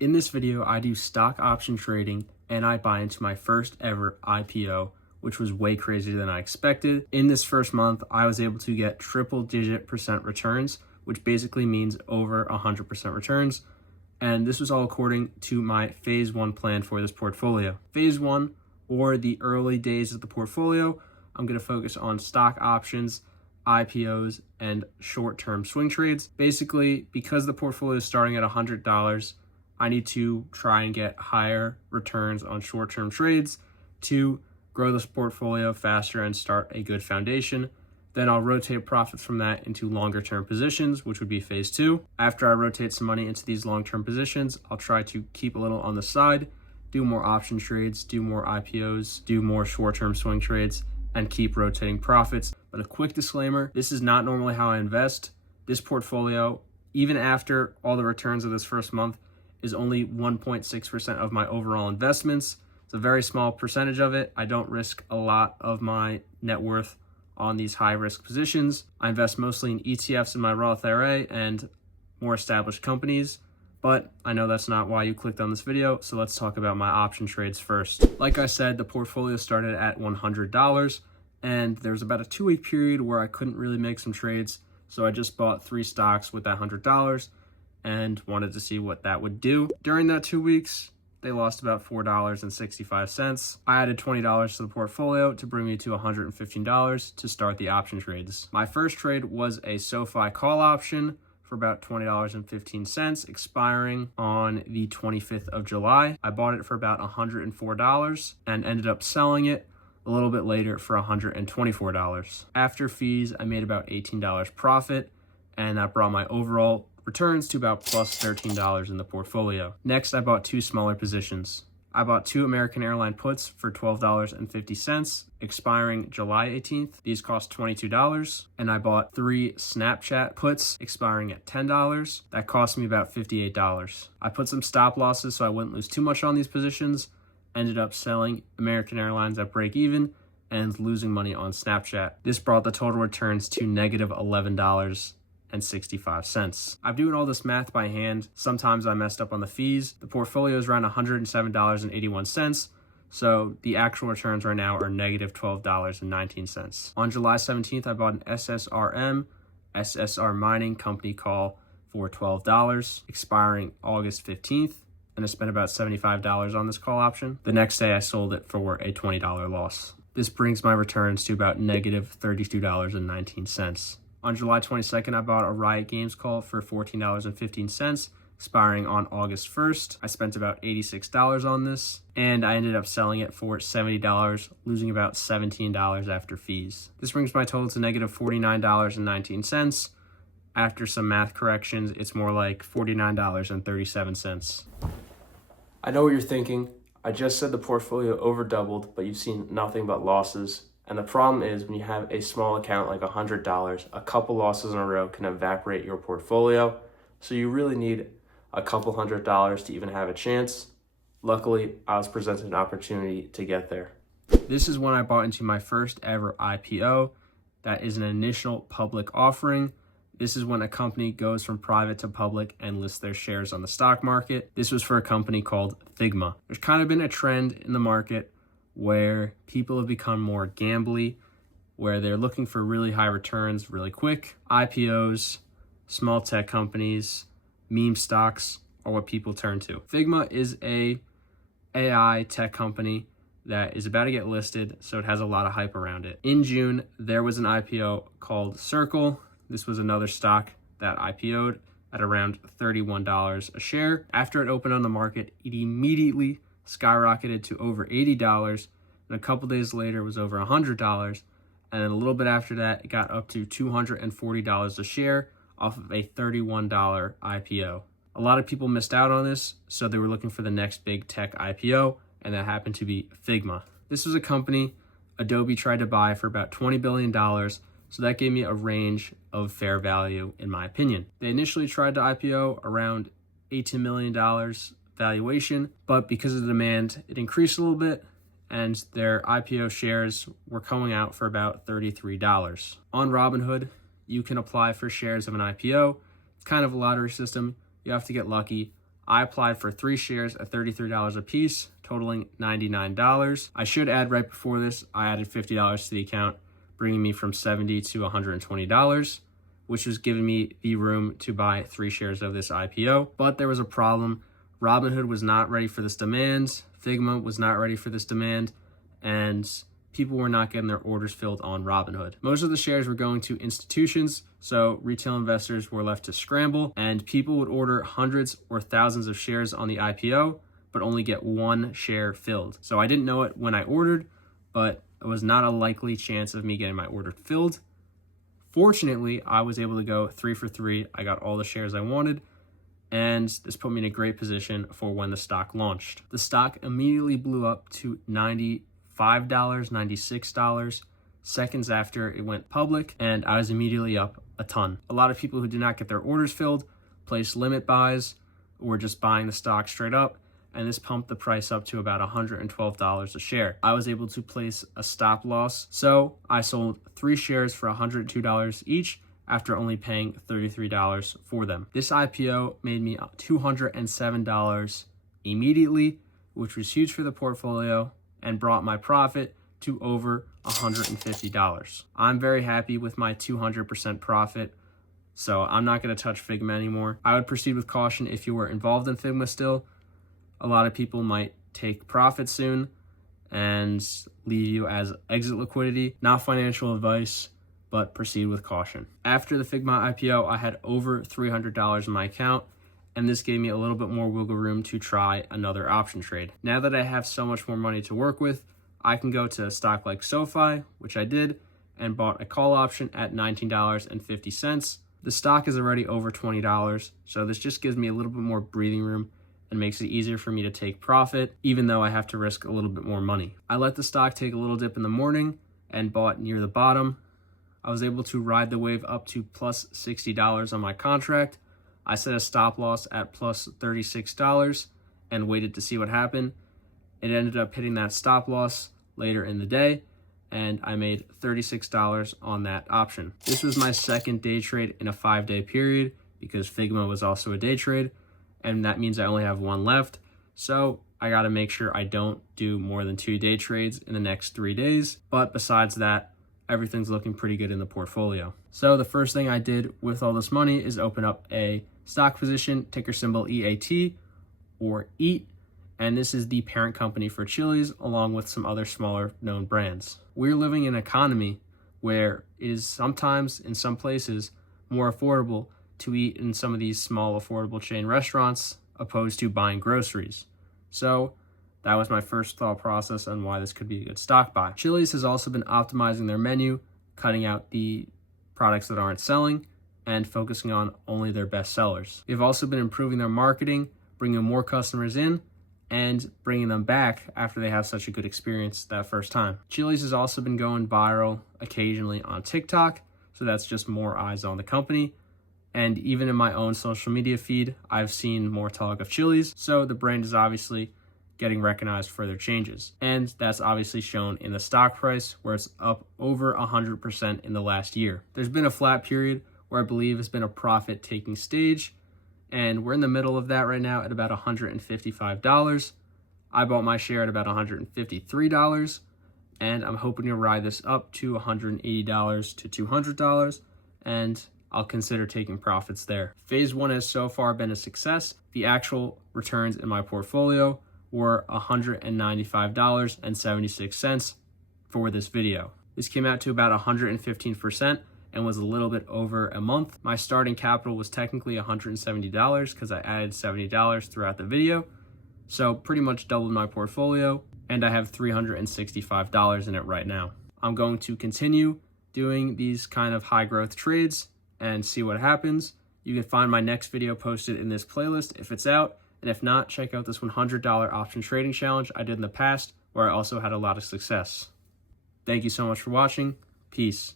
In this video, I do stock option trading and I buy into my first ever IPO, which was way crazier than I expected. In this first month, I was able to get triple-digit percent returns, which basically means over 100% returns. And this was all according to my phase one plan for this portfolio. Phase one, or the early days of the portfolio, I'm going to focus on stock options, IPOs, and short-term swing trades. Basically, because the portfolio is starting at $100, I need to try and get higher returns on short-term trades to grow this portfolio faster and start a good foundation. Then I'll rotate profits from that into longer-term positions, which would be phase two. After I rotate some money into these long-term positions, I'll try to keep a little on the side, do more option trades, do more IPOs, do more short-term swing trades, and keep rotating profits. But a quick disclaimer, this is not normally how I invest. This portfolio, even after all the returns of this first month, is only 1.6% of my overall investments. It's a very small percentage of it. I don't risk a lot of my net worth on these high risk positions. I invest mostly in ETFs in my Roth IRA and more established companies, but I know that's not why you clicked on this video, so let's talk about my option trades first. Like I said, the portfolio started at $100, and there was about a 2-week period where I couldn't really make some trades, so I just bought 3 stocks with that $100 and wanted to see what that would do. During that 2 weeks, they lost about $4.65. I added $20 to the portfolio to bring me to $115 to start the option trades. My first trade was a SoFi call option for about $20.15, expiring on the 25th of July. I bought it for about $104 and ended up selling it a little bit later for $124. After fees, I made about $18 profit, and that brought my overall returns to about plus $13 in the portfolio. Next, I bought 2 smaller positions. I bought 2 American Airline puts for $12.50, expiring July 18th. These cost $22. And I bought 3 Snapchat puts, expiring at $10. That cost me about $58. I put some stop losses so I wouldn't lose too much on these positions. Ended up selling American Airlines at break even and losing money on Snapchat. This brought the total returns to negative $11.65. I'm doing all this math by hand. Sometimes I messed up on the fees. The portfolio is around $107.81. So the actual returns right now are negative $12.19. On July 17th, I bought an SSR Mining company call for $12, expiring August 15th. And I spent about $75 on this call option. The next day I sold it for a $20 loss. This brings my returns to about negative $32.19. On July 22nd, I bought a Riot Games call for $14.15, expiring on August 1st. I spent about $86 on this, and I ended up selling it for $70, losing about $17 after fees. This brings my total to negative $49.19. After some math corrections, it's more like $49.37. I know what you're thinking. I just said the portfolio over doubled, but you've seen nothing but losses. And the problem is when you have a small account like $100, a couple losses in a row can evaporate your portfolio. So you really need a couple $100 to even have a chance. Luckily, I was presented an opportunity to get there. This is when I bought into my first ever IPO. That is an initial public offering. This is when a company goes from private to public and lists their shares on the stock market. This was for a company called Figma. There's kind of been a trend in the market where people have become more gambly, where they're looking for really high returns really quick. IPOs, small tech companies, meme stocks are what people turn to. Figma is a AI tech company that is about to get listed, so it has a lot of hype around it. In June, there was an IPO called Circle. This was another stock that IPO'd at around $31 a share. After it opened on the market, it immediately skyrocketed to over $80, and a couple days later it was over $100, and then a little bit after that it got up to $240 a share off of a $31 IPO. A lot of people missed out on this, so they were looking for the next big tech IPO, and that happened to be Figma. This was a company Adobe tried to buy for about $20 billion, so that gave me a range of fair value in my opinion. They initially tried to IPO around $18 million valuation, but because of the demand, it increased a little bit, and their IPO shares were coming out for about $33. On Robinhood, you can apply for shares of an IPO. It's kind of a lottery system. You have to get lucky. I applied for 3 shares at $33 a piece, totaling $99. I should add right before this, I added $50 to the account, bringing me from $70 to $120, which was giving me the room to buy 3 shares of this IPO. But there was a problem. Robinhood was not ready for this demand. Figma was not ready for this demand. And people were not getting their orders filled on Robinhood. Most of the shares were going to institutions, so retail investors were left to scramble, and people would order hundreds or thousands of shares on the IPO, but only get 1 share filled. So I didn't know it when I ordered, but it was not a likely chance of me getting my order filled. Fortunately, I was able to go 3 for 3. I got all the shares I wanted, and this put me in a great position for when the stock launched. The stock immediately blew up to $95, $96 seconds after it went public, and I was immediately up a ton. A lot of people who did not get their orders filled placed limit buys or just buying the stock straight up, and this pumped the price up to about $112 a share. I was able to place a stop loss, so I sold 3 shares for $102 each after only paying $33 for them. This IPO made me $207 immediately, which was huge for the portfolio and brought my profit to over $150. I'm very happy with my 200% profit, so I'm not going to touch Figma anymore. I would proceed with caution if you were involved in Figma still. A lot of people might take profit soon and leave you as exit liquidity. Not financial advice, but proceed with caution. After the Figma IPO, I had over $300 in my account, and this gave me a little bit more wiggle room to try another option trade. Now that I have so much more money to work with, I can go to a stock like SoFi, which I did, and bought a call option at $19.50. The stock is already over $20, so this just gives me a little bit more breathing room and makes it easier for me to take profit, even though I have to risk a little bit more money. I let the stock take a little dip in the morning and bought near the bottom. I was able to ride the wave up to plus $60 on my contract. I set a stop loss at plus $36 and waited to see what happened. It ended up hitting that stop loss later in the day, and I made $36 on that option. This was my second day trade in a 5-day period because Figma was also a day trade, and that means I only have 1 left. So I got to make sure I don't do more than 2 day trades in the next 3 days. But besides that, everything's looking pretty good in the portfolio. So the first thing I did with all this money is open up a stock position, ticker symbol EAT or EAT. And this is the parent company for Chili's, along with some other smaller known brands. We're living in an economy where it is sometimes, in some places, more affordable to eat in some of these small affordable chain restaurants opposed to buying groceries. So that was my first thought process on why this could be a good stock buy. Chili's has also been optimizing their menu, cutting out the products that aren't selling, and focusing on only their best sellers. They've also been improving their marketing, bringing more customers in, and bringing them back after they have such a good experience that first time. Chili's has also been going viral occasionally on TikTok, so that's just more eyes on the company. And even in my own social media feed, I've seen more talk of Chili's, so the brand is obviously getting recognized for their changes. And that's obviously shown in the stock price, where it's up over 100% in the last year. There's been a flat period where I believe has been a profit-taking stage, and we're in the middle of that right now at about $155. I bought my share at about $153, and I'm hoping to ride this up to $180 to $200, and I'll consider taking profits there. Phase 1 has so far been a success. The actual returns in my portfolio were $195.76 for this video. This came out to about 115%. And was a little bit over a month. My starting capital was technically $170 because I added $70 throughout the video. So pretty much doubled my portfolio, and I have $365 in it right now. I'm going to continue doing these kind of high growth trades and see what happens. You can find my next video posted in this playlist if it's out. And if not, check out this $100 option trading challenge I did in the past, where I also had a lot of success. Thank you so much for watching. Peace.